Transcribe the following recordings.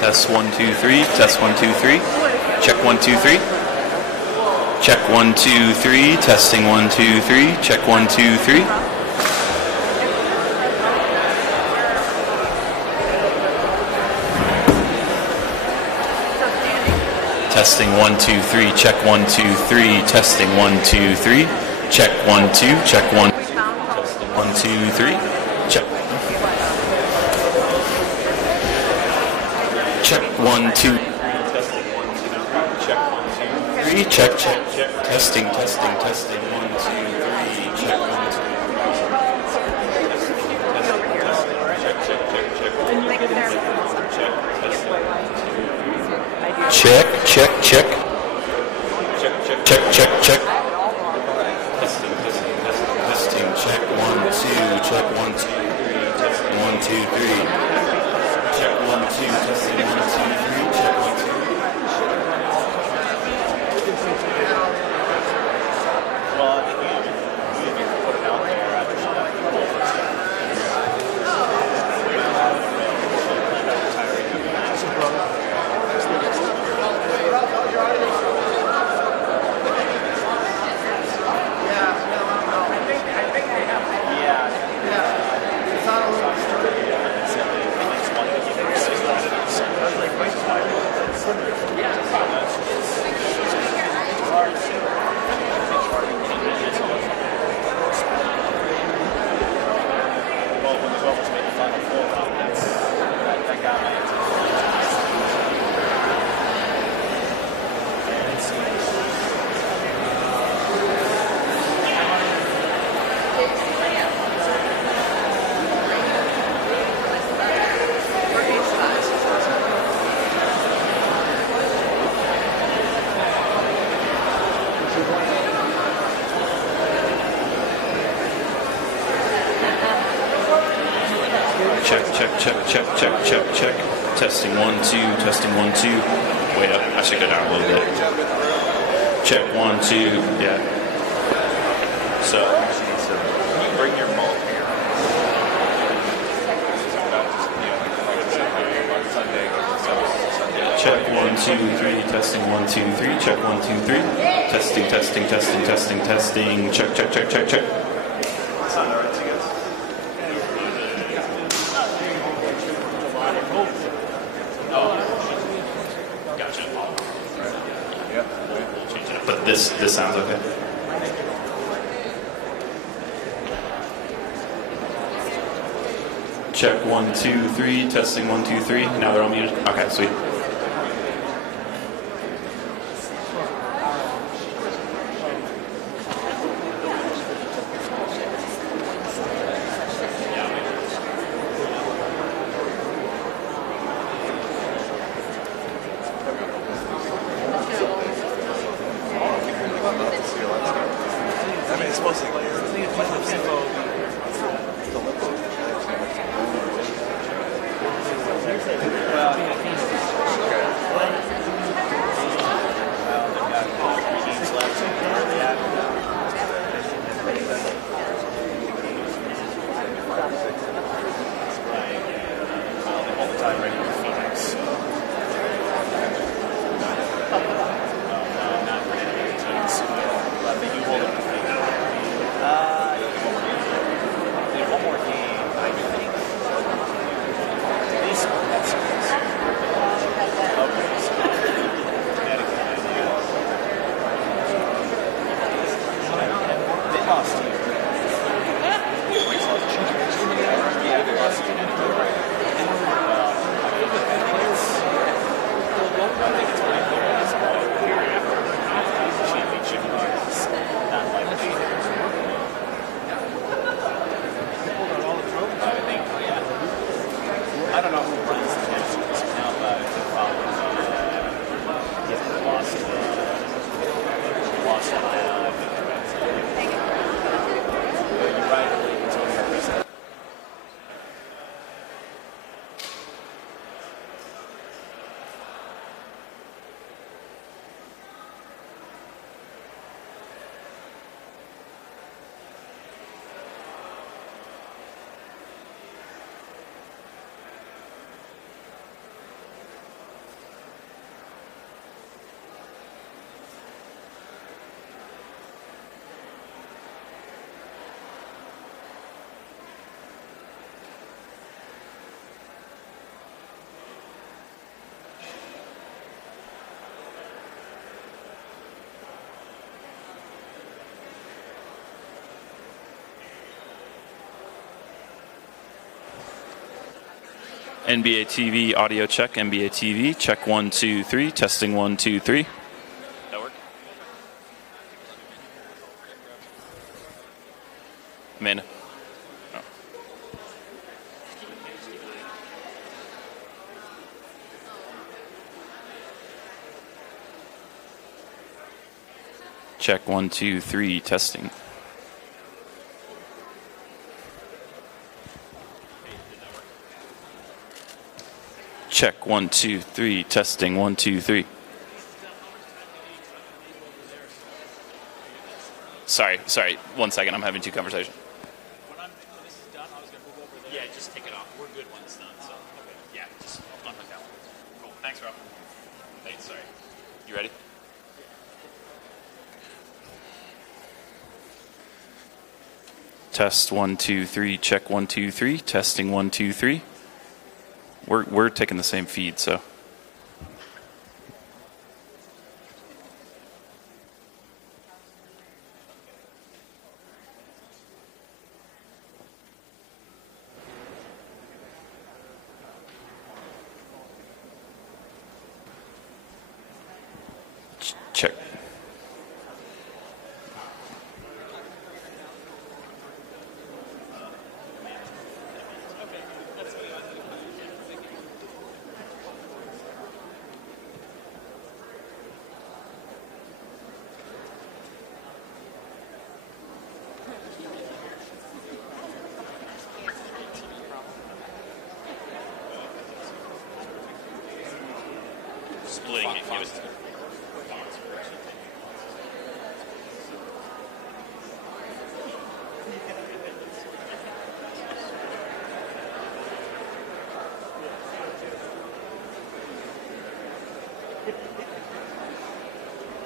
Test 1 2 3. Test 1 2 3. Check 1 2 3. Check 1 2 3. Testing 1 2 3. Check 1 2 3. Testing 1 2 3. Check 1 2 3. Testing 1 2 3. Check 1 2. Check 1. Testing 1 2 3. Check. Check 1 2. Check, check, check. Testing, testing, testing. 1 2 3. Check 1 2. Check, check, check. Check, check, check. Testing, testing, testing, testing. Check 1 2. Check 1 2 3. Testing 1 2 3. Check 1 2. Testing 1 2 3. Check 1 2. Check, check, check, check, check, check, check. Testing 1 2. Testing 1 2. Wait up. I should go down a little bit. Check 1 2. Yeah. So can you bring your phone here? Check 1 2 3. Testing 1 2 3. Check 1 2 3. Testing, testing, testing, testing, testing. Check, check, check, check, check. But this sounds okay. Check 1 2 3. Testing 1 2 3. Now they're all muted. Okay, sweet. NBA TV audio check. NBA TV check 1 2 3 testing 1 2 3. That work? Amanda. Oh. Check 1 2 3 testing. Check 1 2 3 testing 1 2 3. Sorry. 1 second. I'm having two conversations. When this is done, I was going to move over there. Yeah, just take it off. We're good when it's done. So, okay. Yeah, just unhook that one. Cool. Thanks, Rob. Hey, sorry. You ready? Test 1 2 3. Check 1 2 3. Testing 1 2 3. We're taking the same feed, so. Check. Splitting it.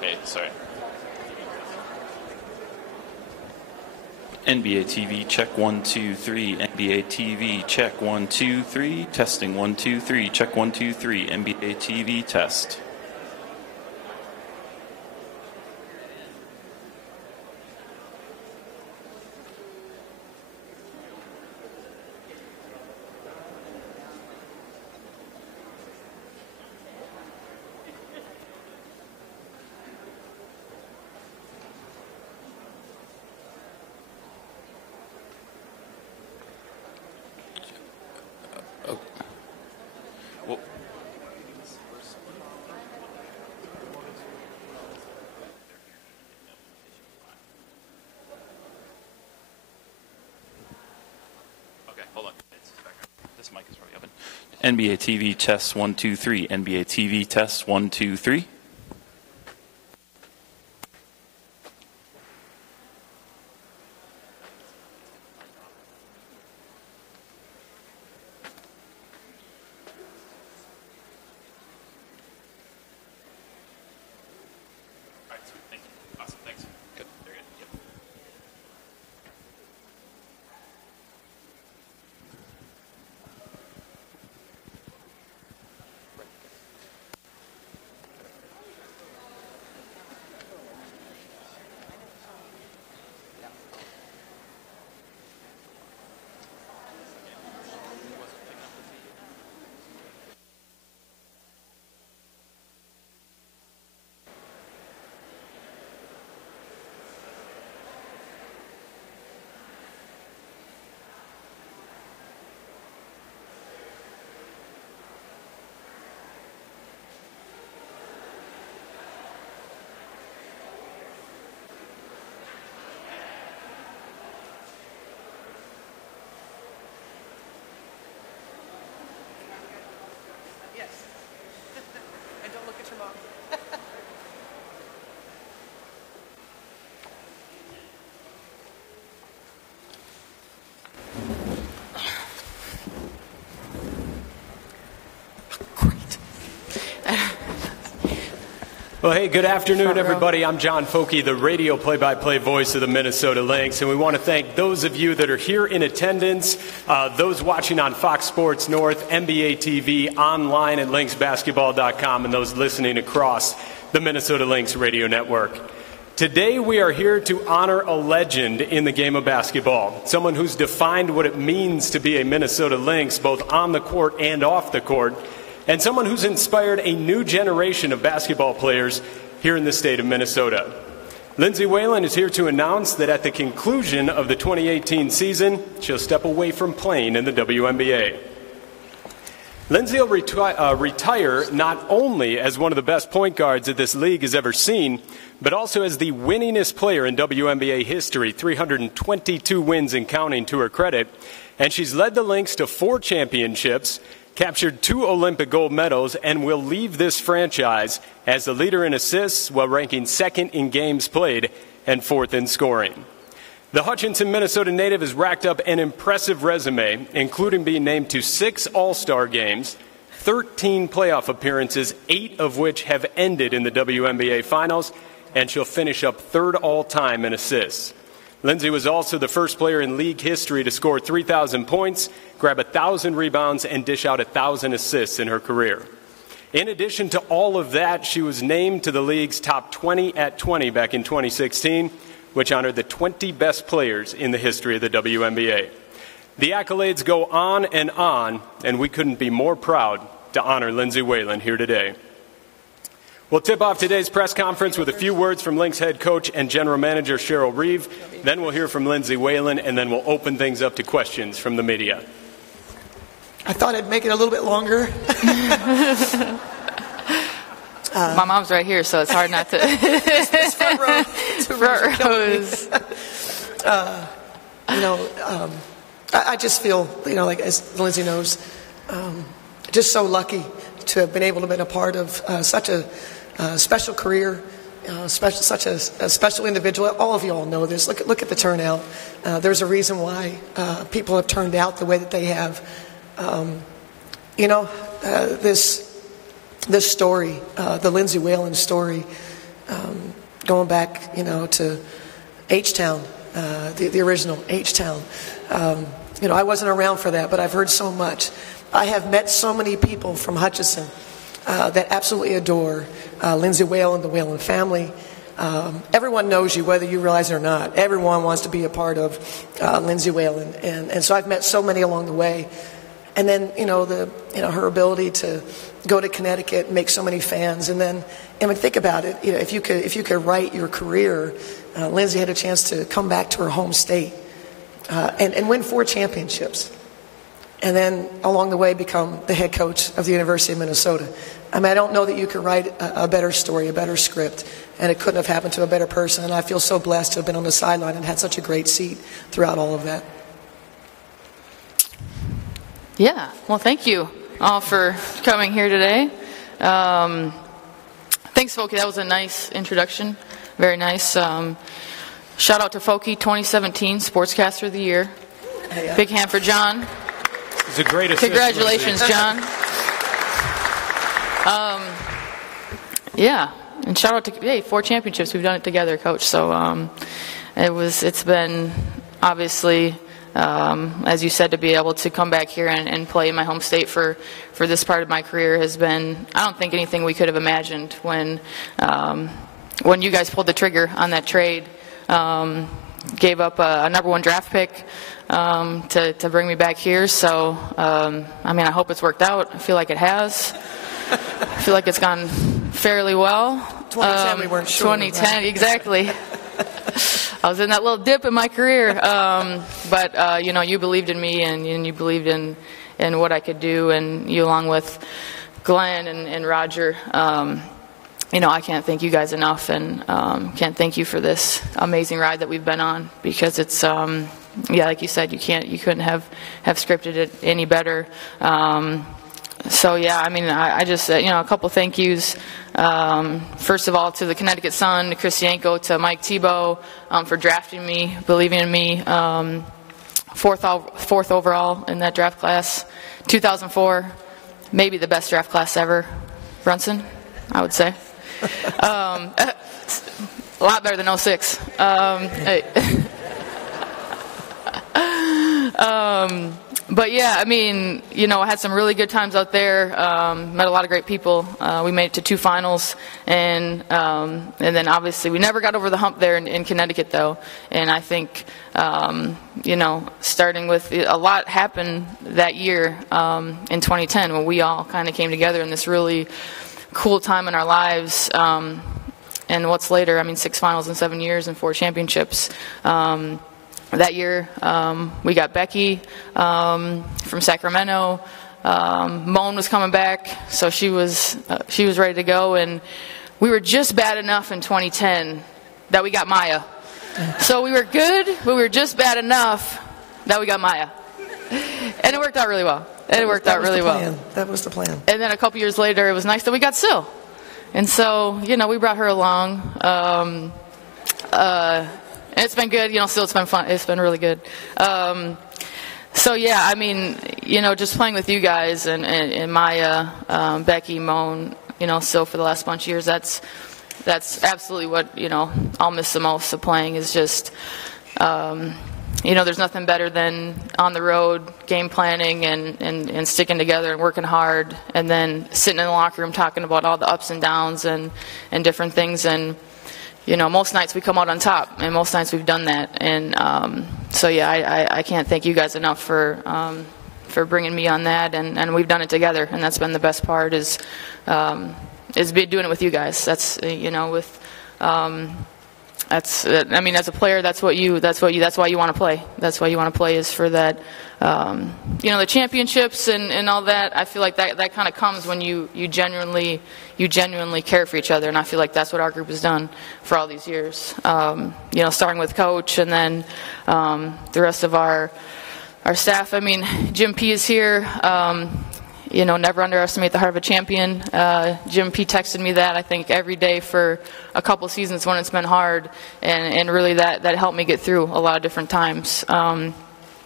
Hey, sorry. NBA TV check 1 2 3. NBA TV check 1 2 3. Testing 1 2 3. Check 1 2 3. NBA TV test. Well, okay, hold on. This mic is probably open. NBA TV test 1 2 3. NBA TV test 1 2 3. Well, hey, good afternoon, everybody. I'm John Folke, the radio play-by-play voice of the Minnesota Lynx, and we want to thank those of you that are here in attendance, those watching on Fox Sports North, NBA TV, online at lynxbasketball.com, and those listening across the Minnesota Lynx radio network. Today we are here to honor a legend in the game of basketball, someone who's defined what it means to be a Minnesota Lynx, both on the court and off the court, and someone who's inspired a new generation of basketball players here in the state of Minnesota. Lindsay Whalen is here to announce that at the conclusion of the 2018 season, she'll step away from playing in the WNBA. Lindsay will retire not only as one of the best point guards that this league has ever seen, but also as the winningest player in WNBA history, 322 wins and counting to her credit. And she's led the Lynx to 4 championships, captured 2 Olympic gold medals, and will leave this franchise as the leader in assists while ranking 2nd in games played and 4th in scoring. The Hutchinson, Minnesota native has racked up an impressive resume, including being named to 6 All-Star games, 13 playoff appearances, 8 of which have ended in the WNBA Finals, and she'll finish up 3rd all-time in assists. Lindsay was also the first player in league history to score 3,000 points, grab 1,000 rebounds, and dish out 1,000 assists in her career. In addition to all of that, she was named to the league's top 20 at 20 back in 2016, which honored the 20 best players in the history of the WNBA. The accolades go on, and we couldn't be more proud to honor Lindsay Whalen here today. We'll tip off today's press conference with a few words from Lynx head coach and general manager Cheryl Reeve. Then we'll hear from Lindsay Whalen, and then we'll open things up to questions from the media. I thought I'd make it a little bit longer. My mom's right here, so it's hard not to. This front row. Front rows. I just feel, like as Lindsay knows, just so lucky to have been able to be a part of such a special career, such a special individual. All of you all know this. Look at the turnout. There's a reason why people have turned out the way that they have. This story, the Lindsay Whalen story, going back, to H-Town, the original H-Town. I wasn't around for that, but I've heard so much. I have met so many people from Hutchinson that absolutely adore Lindsay Whalen, the Whalen family. Everyone knows you, whether you realize it or not. Everyone wants to be a part of Lindsay Whalen, and so I've met so many along the way. And then, her ability to go to Connecticut, make so many fans, and then, think about it. If you could write your career, Lindsay had a chance to come back to her home state and win 4 championships, and then along the way become the head coach of the University of Minnesota. I don't know that you could write a better story, a better script, and it couldn't have happened to a better person. And I feel so blessed to have been on the sideline and had such a great seat throughout all of that. Yeah, well, thank you all for coming here today. Thanks, Folky. That was a nice introduction. Very nice. Shout out to Folky, 2017 Sportscaster of the Year. Big hand for John. It's a great assist. Congratulations, John. Yeah, and shout out to 4 championships. We've done it together, Coach. So it's been obviously. As you said, to be able to come back here and play in my home state for this part of my career has been, I don't think anything we could have imagined when you guys pulled the trigger on that trade, gave up a number 1 draft pick to bring me back here. So, I hope it's worked out. I feel like it has. I feel like it's gone fairly well. 2010, we weren't sure. 2010, right? Exactly. I was in that little dip in my career, but you believed in me and you believed in what I could do, and you, along with Glenn and Roger, I can't thank you guys enough, and can't thank you for this amazing ride that we've been on, because it's like you said, you couldn't have scripted it any better. I just a couple thank yous. First of all, to the Connecticut Sun, to Chris Yanko, to Mike Tebow for drafting me, believing in me. 4th overall in that draft class. 2004, maybe the best draft class ever. Brunson, I would say. A lot better than 06. But yeah, I mean, I had some really good times out there. Met a lot of great people. We made it to 2 finals, and then obviously we never got over the hump there in Connecticut, though. And I think, starting with a lot happened that year in 2010 when we all kind of came together in this really cool time in our lives. And what's later? I mean, 6 finals in 7 years and 4 championships. That year, we got Becky from Sacramento. Moan was coming back, so she was ready to go, and we were just bad enough in 2010 that we got Maya. So we were good, but we were just bad enough that we got Maya, and it worked out really well. That was the plan. And then a couple years later, it was nice that we got Sil, and so we brought her along. And it's been good, still it's been fun. It's been really good. So yeah, I mean, just playing with you guys and Maya, Becky, Moan, Sil for the last bunch of years, that's absolutely what, I'll miss the most of playing is just, there's nothing better than on the road, game planning and sticking together and working hard, and then sitting in the locker room talking about all the ups and downs and different things. And most nights we come out on top, and most nights we've done that. And so, yeah, I can't thank you guys enough for bringing me on that, and we've done it together, and that's been the best part is be doing it with you guys. That's I mean, as a player, that's why you want to play. That's why you want to play is for that. The championships and all that. I feel like that kind of comes when you genuinely care for each other, and I feel like that's what our group has done for all these years. Starting with Coach and then the rest of our staff. I mean, Jim P is here. Never underestimate the heart of a champion. Jim P texted me that I think every day for a couple seasons when it's been hard, and really that helped me get through a lot of different times.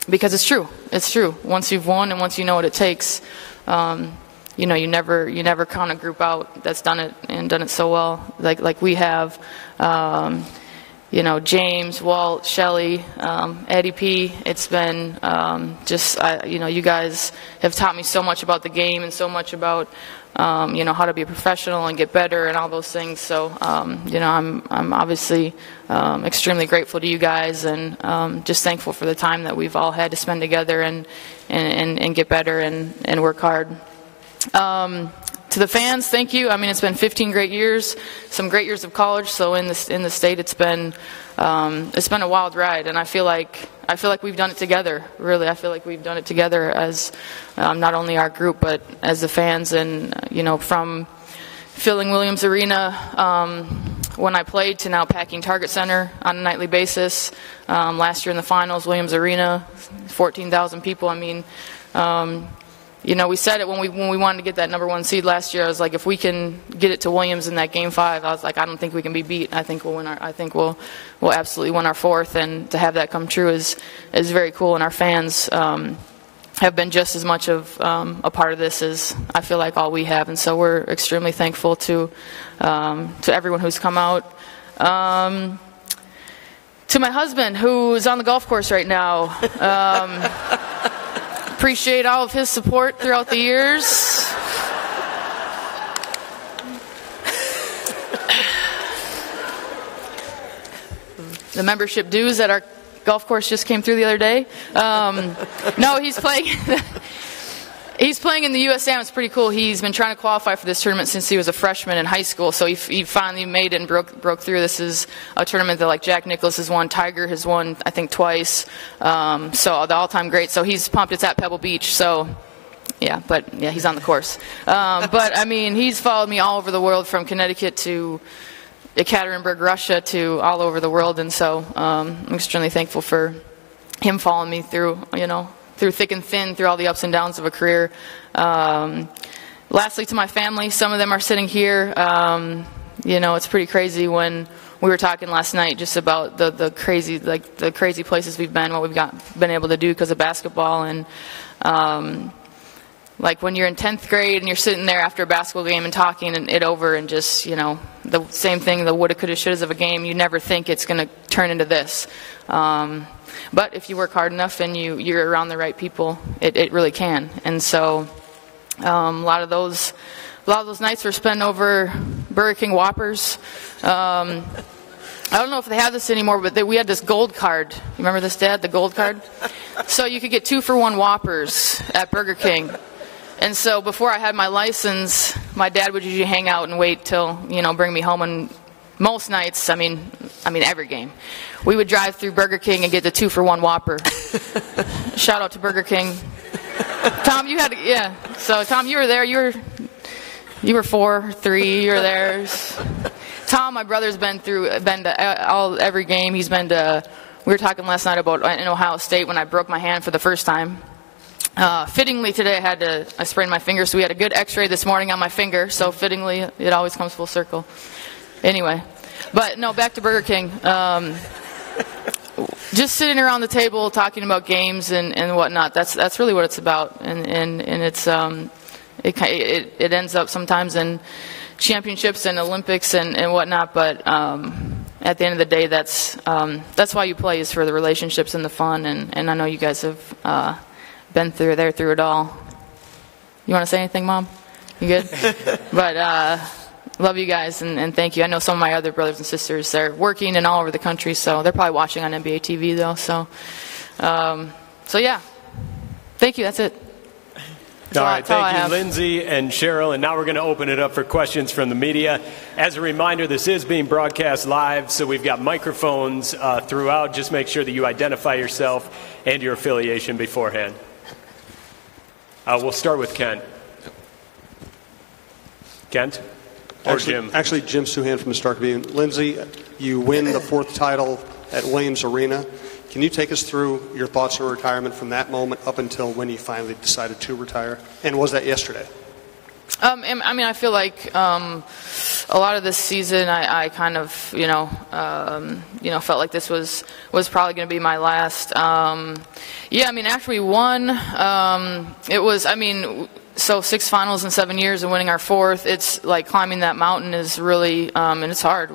Because it's true. It's true. Once you've won and once you know what it takes, you never count a group out that's done it and done it so well like we have. James, Walt, Shelley, Eddie P. It's been you guys have taught me so much about the game and so much about how to be a professional and get better and all those things. So I'm obviously extremely grateful to you guys and just thankful for the time that we've all had to spend together and get better and work hard. To the fans, thank you. I mean, it's been 15 great years, some great years of college. So in the state, it's been a wild ride, and I feel like we've done it together. Really, I feel like we've done it together as not only our group but as the fans, and from filling Williams Arena when I played to now packing Target Center on a nightly basis. Last year in the finals, Williams Arena, 14,000 people. I mean. We said it when we wanted to get that number 1 seed last year. I was like, if we can get it to Williams in that game 5, I was like, I don't think we can be beat. I think we'll win we'll absolutely win our 4th, and to have that come true is very cool. And our fans have been just as much of a part of this as I feel like all we have, and so we're extremely thankful to everyone who's come out. To my husband, who is on the golf course right now. Appreciate all of his support throughout the years. The membership dues at our golf course just came through the other day. No, he's playing. He's playing in the USAM. It's pretty cool. He's been trying to qualify for this tournament since he was a freshman in high school. So he finally made it and broke through. This is a tournament that like Jack Nicklaus has won. Tiger has won, I think, twice. So the all-time great. So he's pumped. It's at Pebble Beach. So yeah, he's on the course. But I mean, he's followed me all over the world, from Connecticut to Ekaterinburg, Russia, to all over the world. And so I'm extremely thankful for him following me through, through thick and thin, through all the ups and downs of a career. Lastly, to my family, some of them are sitting here. It's pretty crazy when we were talking last night just about the crazy places we've been, what we've been able to do because of basketball. And like when you're in 10th grade and you're sitting there after a basketball game and talking it over, and just, the same thing, the woulda, coulda, shouldas of a game, you never think it's going to turn into this. But if you work hard enough and you're around the right people, it really can. And so a lot of those nights were spent over Burger King Whoppers. I don't know if they have this anymore, but we had this gold card. You remember this, Dad, the gold card? So you could get 2-for-1 Whoppers at Burger King. And so before I had my license, my dad would usually hang out and wait till, bring me home. And most nights, I mean every game, we would drive through Burger King and get the 2-for-1 Whopper. Shout out to Burger King. Tom, So Tom, you were there. You were 4, 3. You were there. Tom, my brother's been to every game. He's been to. We were talking last night about in Ohio State when I broke my hand for the first time. Fittingly today, I sprained my finger, so we had a good X-ray this morning on my finger. So fittingly, it always comes full circle. Anyway, but no, back to Burger King. Just sitting around the table talking about games and whatnot. That's really what it's about, and it's it ends up sometimes in championships and Olympics and whatnot, but at the end of the day, that's why you play, is for the relationships and the fun, and I know you guys have been through it all. You want to say anything, Mom? You good? But love you guys, and thank you. I know some of my other brothers and sisters, they're working and all over the country, so they're probably watching on NBA TV, though. So yeah, thank you. That's it. All right, thank you, Lindsay and Cheryl. And now we're going to open it up for questions from the media. As a reminder, this is being broadcast live, so we've got microphones throughout. Just make sure that you identify yourself and your affiliation beforehand. We'll start with Kent. Kent? Or Jim? Actually, Jim Suhan from the Star Tribune. Lindsay, you win the 4th title at Williams Arena. Can you take us through your thoughts on retirement from that moment up until when you finally decided to retire? And was that yesterday? I feel like a lot of this season, I kind of, felt like this was probably going to be my last. After we won, it was, so 6 finals in 7 years and winning our 4th, it's like climbing that mountain is really, and it's hard.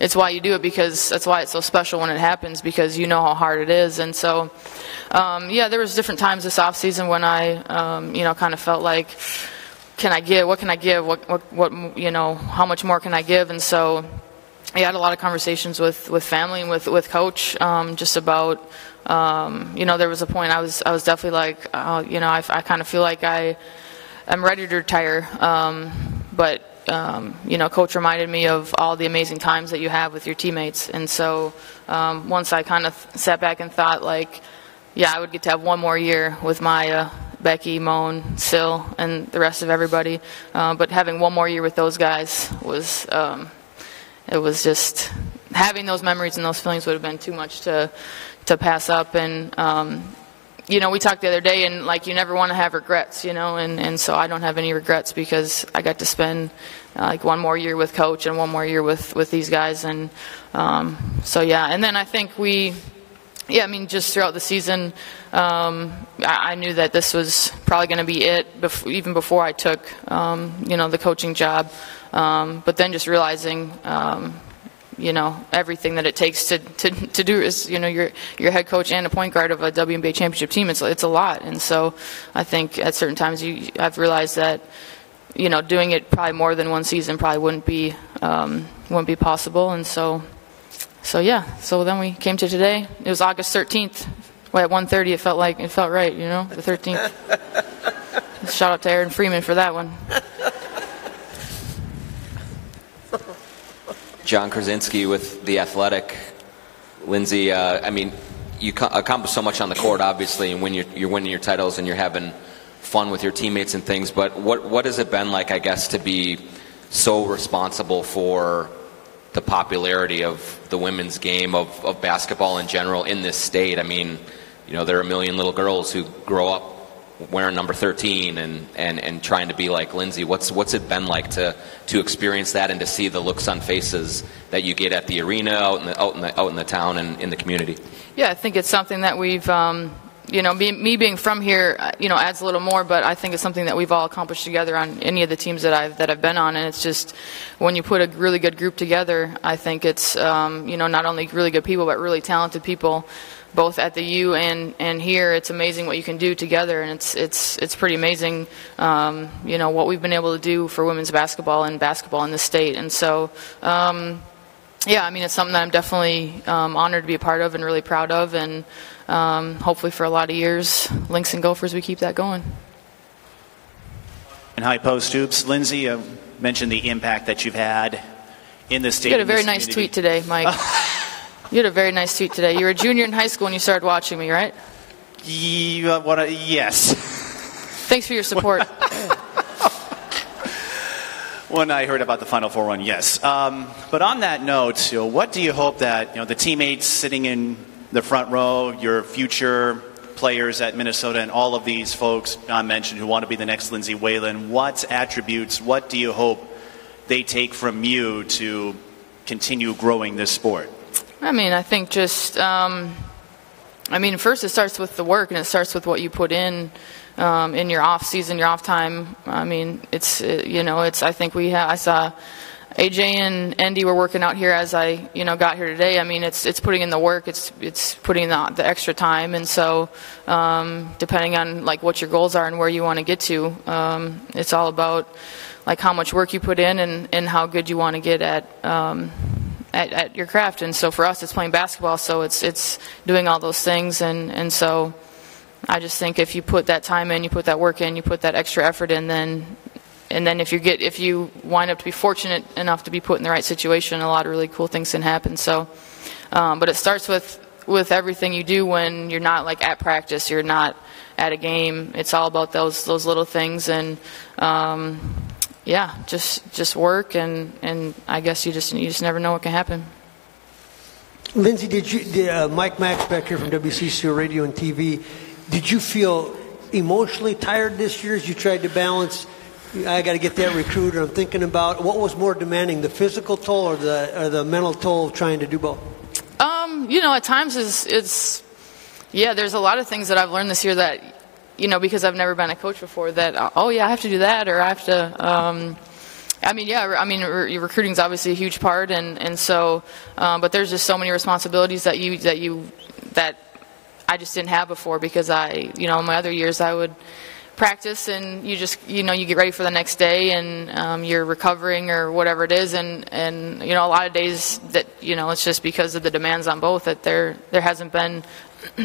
It's why you do it, because that's why it's so special when it happens, because you know how hard it is. And so, there was different times this off season when I, kind of felt like, can I give? What can I give? What how much more can I give? And so, I had a lot of conversations with family and with Coach, just about. There was a point I was definitely like, I kind of feel like I'm ready to retire. But Coach reminded me of all the amazing times that you have with your teammates. And so once I kind of sat back and thought, like, I would get to have one more year with Maya, Becky, Moan, Sil, and the rest of everybody. But having one more year with those guys was, it was just, having those memories and those feelings would have been too much to pass up. And we talked the other day, and like, you never want to have regrets, and so I don't have any regrets, because I got to spend like one more year with Coach and one more year with these guys. And and then I think just throughout the season, I knew that this was probably going to be it, even before I took the coaching job, but then just realizing everything that it takes to do is, you're head coach and a point guard of a WNBA championship team. It's a lot. And so I think at certain times I've realized that, doing it probably more than one season probably wouldn't be possible. And so then we came to today. It was August 13th. At 1:30, it felt right, the 13th. Shout out to Aaron Freeman for that one. John Krasinski with The Athletic. Lindsay, you accomplish so much on the court, obviously, and when you're winning your titles and you're having fun with your teammates and things, but what has it been like, I guess, to be so responsible for the popularity of the women's game, of basketball in general in this state? There are a million little girls who grow up wearing number 13 and trying to be like Lindsay. What's it been like to experience that and to see the looks on faces that you get at the arena, out in the town and in the community? Yeah, I think it's something that we've me being from here, adds a little more, but I think it's something that we've all accomplished together on any of the teams that I've been on, and it's just when you put a really good group together, I think it's not only really good people but really talented people, both at the U and here. It's amazing what you can do together, and it's pretty amazing, what we've been able to do for women's basketball and basketball in the state, and so. It's something that I'm definitely honored to be a part of and really proud of, and hopefully for a lot of years, Lynx and Gophers, we keep that going. And high post hoops, Lindsay mentioned the impact that you've had in the state. You had a very nice tweet today, Mike. You had a very nice tweet today. You were a junior in high school when you started watching me, right? Yes. Thanks for your support. When I heard about the Final Four run, yes. But on that note, what do you hope that the teammates sitting in the front row, your future players at Minnesota, and all of these folks John mentioned who want to be the next Lindsay Whalen, what attributes, what do you hope they take from you to continue growing this sport? I think just, first it starts with the work, and it starts with what you put in your off season, your off time. I think I saw AJ and Andy were working out here as I, got here today. It's putting in the work, it's putting in the extra time. And so, depending on like what your goals are and where you want to get to, it's all about like how much work you put in and how good you want to get at your craft. And so for us, it's playing basketball. So it's doing all those things. And so, I just think if you put that time in, you put that work in, you put that extra effort in, then if you wind up to be fortunate enough to be put in the right situation, a lot of really cool things can happen. So, but it starts with everything you do when you're not like at practice, you're not at a game. It's all about those little things, and just work, and I guess you just never know what can happen. Lindsay, did Mike Max back here from WCCO Radio and TV? Did you feel emotionally tired this year as you tried to balance, I got to get that recruit, or I'm thinking about, what was more demanding, the physical toll or the mental toll of trying to do both? At times there's a lot of things that I've learned this year that, because I've never been a coach before, that, I have to do that, or I have to, recruiting is obviously a huge part, and so, but there's just so many responsibilities that I just didn't have before, because in my other years I would practice and you just, you get ready for the next day, and you're recovering or whatever it is, and a lot of days that, it's just because of the demands on both that there hasn't been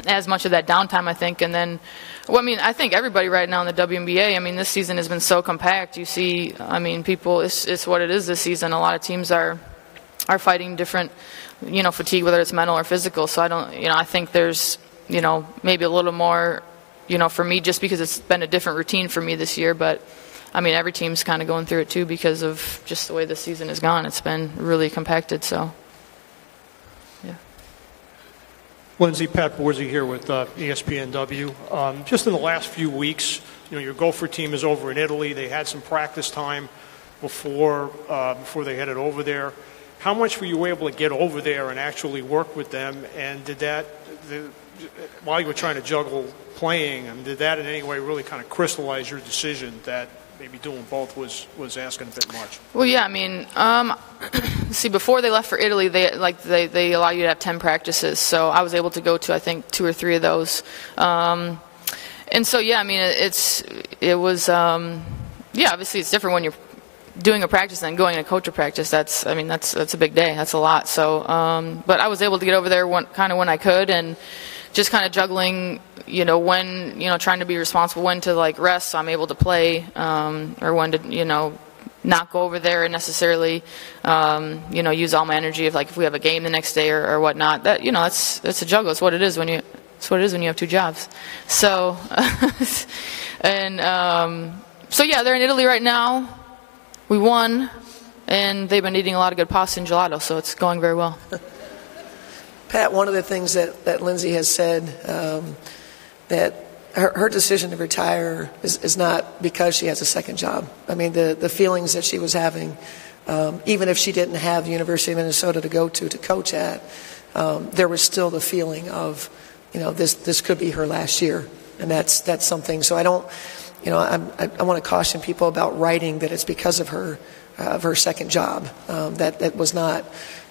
as much of that downtime, I think. And then, I think everybody right now in the WNBA, this season has been so compact. You see, people, it's what it is this season. A lot of teams are fighting different, fatigue, whether it's mental or physical. So I think there's, maybe a little more, for me, just because it's been a different routine for me this year. But, every team's kind of going through it too because of just the way the season has gone. It's been really compacted, so, yeah. Lindsay, Pat Borsey here with ESPNW. Just in the last few weeks, your Gopher team is over in Italy. They had some practice time before they headed over there. How much were you able to get over there and actually work with them? And did that, while you were trying to juggle playing, did that in any way really kind of crystallize your decision that maybe doing both was asking a bit much? Well, yeah, see, before they left for Italy, they allow you to have 10 practices. So I was able to go to, I think, 2 or 3 of those. And so, yeah, obviously it's different when you're doing a practice and going to coach a practice. That's a big day. That's a lot. So, but I was able to get over there when I could, and just kind of juggling, when, trying to be responsible, when to like rest so I'm able to play, or when to, not go over there and necessarily, use all my energy if we have a game the next day or whatnot. That, that's a juggle. It's what it is when you have 2 jobs. So, and, yeah, they're in Italy right now. We won, and they've been eating a lot of good pasta and gelato, so it's going very well. Pat, one of the things that Lindsay has said, that her decision to retire is not because she has a second job. The feelings that she was having, even if she didn't have the University of Minnesota to go to coach at, there was still the feeling of this could be her last year, and that's something. So I don't, I want to caution people about writing that it's because of her second job. That was not,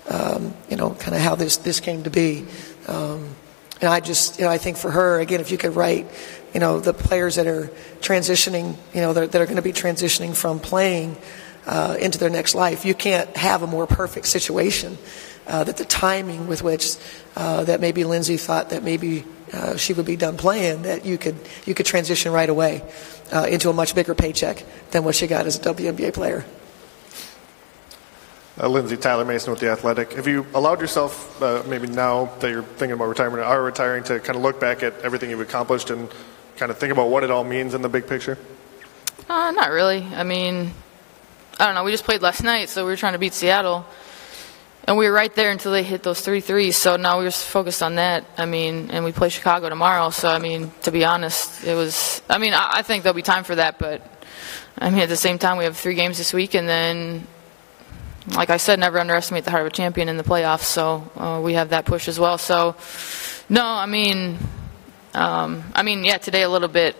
kind of how this came to be. And I just, I think for her, again, if you could write, the players that are transitioning, that are going to be transitioning from playing into their next life, you can't have a more perfect situation. That the timing with which that maybe Lindsay thought that maybe she would be done playing, that you could transition right away into a much bigger paycheck than what she got as a WNBA player. Lindsay, Tyler Mason with The Athletic. Have you allowed yourself, maybe now that you're thinking about retirement or are retiring, to kind of look back at everything you've accomplished and kind of think about what it all means in the big picture? Not really. I mean, I don't know. We just played last night, so we were trying to beat Seattle. And we were right there until they hit those 3 threes. So now we're just focused on that. I mean, and we play Chicago tomorrow. So, I mean, to be honest, it was – I mean, I think there'll be time for that. But, I mean, at the same time, we have 3 games this week. And then, like I said, never underestimate the heart of a champion in the playoffs. So we have that push as well. So, no, I mean, yeah, today a little bit.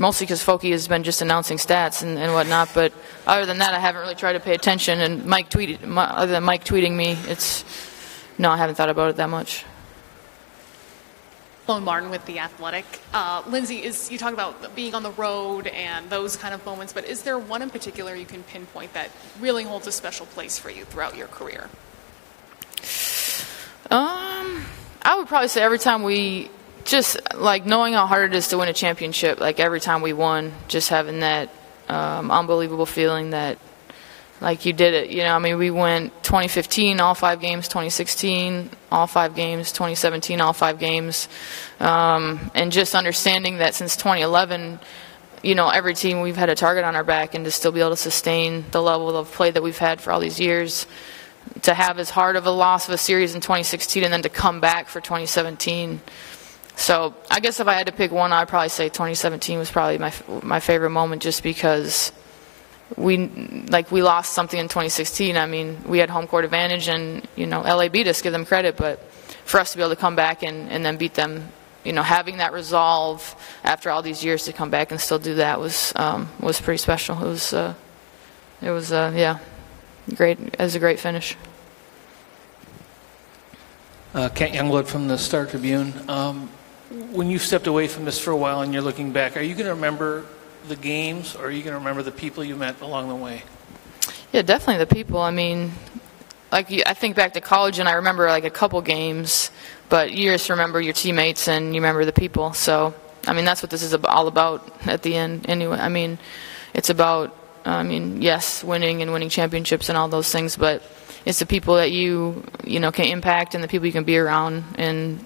Mostly because Foki has been just announcing stats and whatnot, but other than that, I haven't really tried to pay attention. And other than Mike tweeting me, I haven't thought about it that much. Sloan Martin with The Athletic. Lindsay, you talk about being on the road and those kind of moments, but is there one in particular you can pinpoint that really holds a special place for you throughout your career? I would probably say every time we. Just like knowing how hard it is to win a championship, like every time we won, just having that unbelievable feeling that like you did it. I mean, we went 2015, all 5 games, 2016, all 5 games, 2017, all 5 games. And just understanding that since 2011, every team we've had a target on our back, and to still be able to sustain the level of play that we've had for all these years, to have as hard of a loss of a series in 2016 and then to come back for 2017. So I guess if I had to pick one, I'd probably say 2017 was probably my favorite moment, just because we lost something in 2016. I mean, we had home court advantage, and LA beat us, give them credit, but for us to be able to come back and then beat them, having that resolve after all these years to come back and still do that was pretty special. It was great. It was a great finish. Kent Youngblood from the Star Tribune. When you've stepped away from this for a while and you're looking back, are you going to remember the games, or are you going to remember the people you met along the way? Yeah, definitely the people. I mean, I think back to college and I remember like a couple games, but you just remember your teammates and you remember the people. So, I mean, that's what this is all about at the end anyway. I mean, it's about, yes, winning and winning championships and all those things, but it's the people that you can impact and the people you can be around, and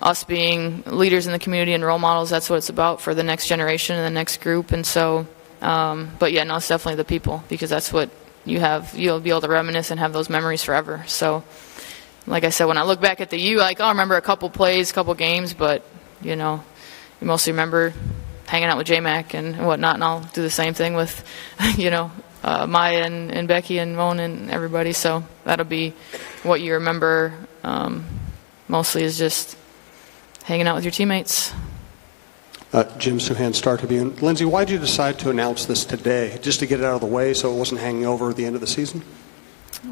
us being leaders in the community and role models. That's what it's about for the next generation and the next group. And so, but yeah, no, it's definitely the people, because that's what you'll be able to reminisce and have those memories forever. So, like I said, when I look back at the U, I'll remember a couple plays, a couple games, but you mostly remember hanging out with J-Mac and whatnot, and I'll do the same thing with, Maya and Becky and Moan and everybody. So that'll be what you remember mostly, is just hanging out with your teammates. Jim Suhan, Star Tribune. Lindsay, why did you decide to announce this today? Just to get it out of the way so it wasn't hanging over the end of the season?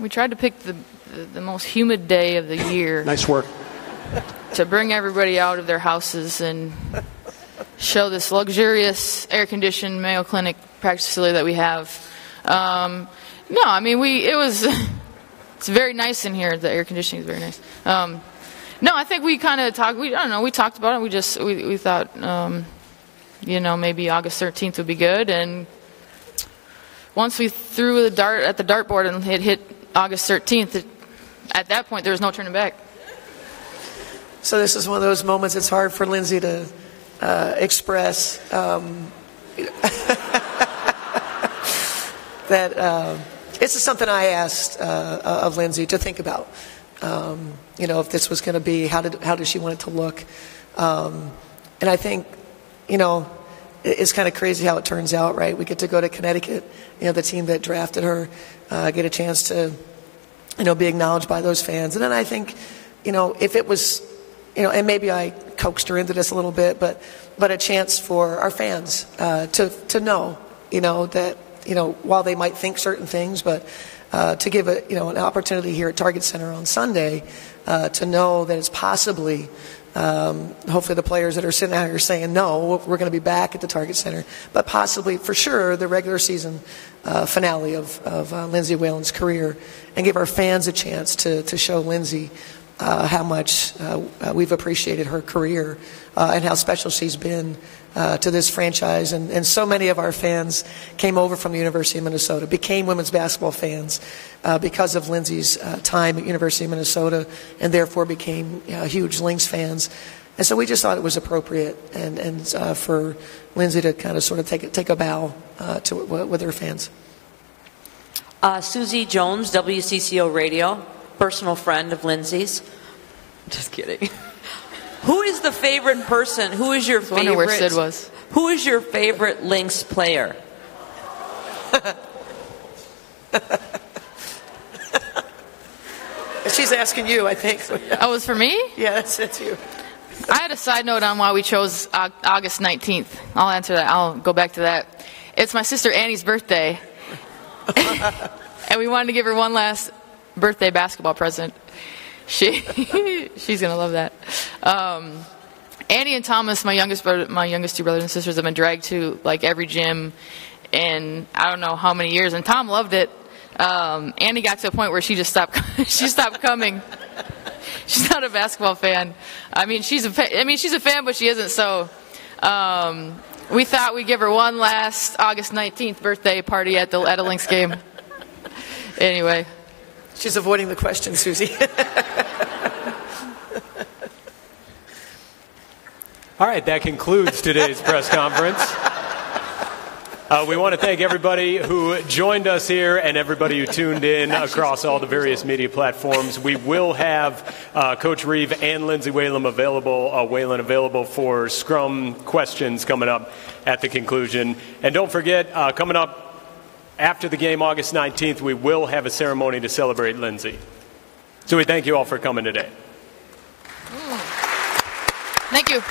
We tried to pick the most humid day of the year. Nice work. To bring everybody out of their houses and show this luxurious air-conditioned Mayo Clinic practice facility that we have. No, I mean, it's very nice in here. The air conditioning is very nice. No, I think we kind of talked. We talked about it. We thought, maybe August 13th would be good. And once we threw the dart at the dartboard and it hit August 13th, at that point there was no turning back. So this is one of those moments it's hard for Lindsay to express that. This is something I asked of Lindsay to think about. If this was going to be, how did she want it to look? And I think, it's kind of crazy how it turns out, right? We get to go to Connecticut, the team that drafted her, get a chance to, be acknowledged by those fans. And then I think, if it was, and maybe I coaxed her into this a little bit, but a chance for our fans to know, that, while they might think certain things, but to give an opportunity here at Target Center on Sunday to know that it's possibly, hopefully the players that are sitting out here saying, no, we're going to be back at the Target Center, but possibly for sure the regular season finale of Lindsay Whalen's career, and give our fans a chance to show Lindsay how much we've appreciated her career and how special she's been to this franchise. And so many of our fans came over from the University of Minnesota, became women's basketball fans because of Lindsay's time at University of Minnesota, and therefore became huge Lynx fans. And so we just thought it was appropriate and for Lindsay to kind of sort of take a bow with her fans. Susie Jones, WCCO Radio, personal friend of Lindsay's. Just kidding. Who is the favorite person? Who is your favorite? I wonder where Sid was. Who is your favorite Lynx player? She's asking you, I think. Oh, it was for me? Yeah, that's you. I had a side note on why we chose August 19th. I'll answer that. I'll go back to that. It's my sister Annie's birthday. And we wanted to give her one last birthday basketball present. She's going to love that. Annie and Thomas, my youngest two brothers and sisters, have been dragged to like every gym in I don't know how many years, and Tom loved it. Annie got to a point where she just stopped. She stopped coming. She's not a basketball fan. I mean, she's a fan, but she isn't. So we thought we'd give her one last August 19th birthday party at a Lynx game. Anyway. She's avoiding the question, Susie. All right, that concludes today's press conference. We want to thank everybody who joined us here and everybody who tuned in across all the various media platforms. We will have Coach Reeve and Lindsay Whalen available for scrum questions coming up at the conclusion. And don't forget, coming up after the game, August 19th, we will have a ceremony to celebrate Lindsay. So we thank you all for coming today. Thank you.